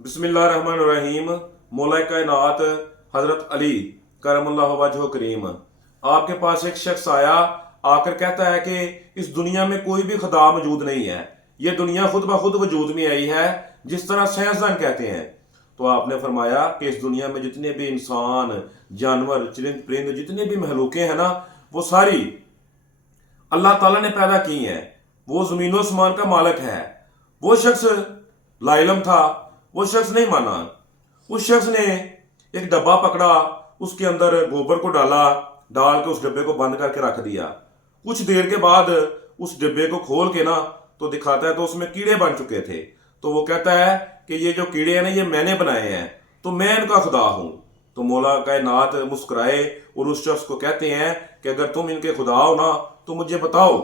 बिस्मिल्लाहिर्रहमानिर्रहीम। मौला कायनात हजरत अली करमुल्लाहु वजहु करीम, आपके पास एक शख्स आया, आकर कहता है कि इस दुनिया में कोई भी खुदा मौजूद नहीं है, ये दुनिया खुद ब खुद वजूद में आई है, जिस तरह साइंसदान कहते हैं। तो आपने फरमाया कि इस दुनिया में जितने भी इंसान, जानवर, चरिंद परिंद, जितने भी महलूकें हैं ना, वो सारी अल्लाह ताला ने पैदा की हैं। वो ज़मीन व आसमान का मालिक है। वो शख्स लाइलम था, वो शख्स नहीं माना। उस शख्स ने एक डब्बा पकड़ा, उसके अंदर गोबर को डाला, डाल के उस डब्बे को बंद करके रख दिया। कुछ देर के बाद उस डब्बे को खोल के ना तो दिखाता है तो उसमें कीड़े बन चुके थे। तो वो कहता है कि ये जो कीड़े हैं ना, ये मैंने बनाए हैं, तो मैं इनका खुदा हूं। तो मौला कायनात मुस्कुराए और उस शख्स को कहते हैं कि अगर तुम इनके खुदा हो ना, तो मुझे बताओ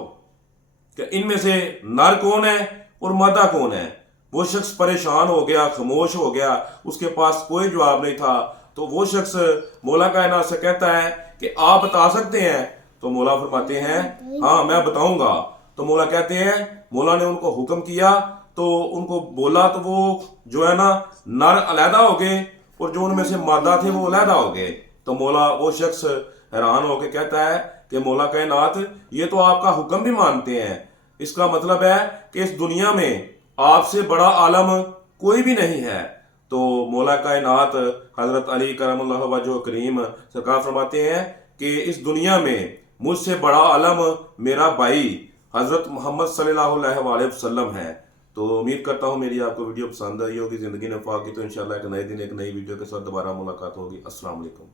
कि इनमें से नर कौन है और मादा कौन है। वो शख्स परेशान हो गया, खामोश हो गया, उसके पास कोई जवाब नहीं था। तो वो शख्स मौला कायनात से कहता है कि आप बता सकते हैं। तो मौला फरमाते हैं हाँ मैं बताऊंगा। तो मौला कहते हैं, मौला ने उनको हुक्म किया तो उनको बोला, तो वो जो है ना नर अलहदा हो गए और जो उनमें से मादा थे वो अलहदा हो गए। तो मौला वो शख्स हैरान होकर कहता है कि मौला कायनात, ये तो आपका हुक्म भी मानते हैं, इसका मतलब है कि इस दुनिया में आपसे बड़ा आलम कोई भी नहीं है। तो मौला कायनात हजरत अली करमुल्लाहु वजहु करीम सरकार फरमाते हैं कि इस दुनिया में मुझसे बड़ा आलम मेरा भाई हजरत मोहम्मद सल्लल्लाहु अलैहि वसल्लम है। तो उम्मीद करता हूँ मेरी आपको वीडियो पसंद आई होगी। ज़िंदगी ने की तो इंशाल्लाह एक नए दिन एक नई वीडियो के साथ दोबारा मुलाकात होगी। अस्सलाम वालेकुम।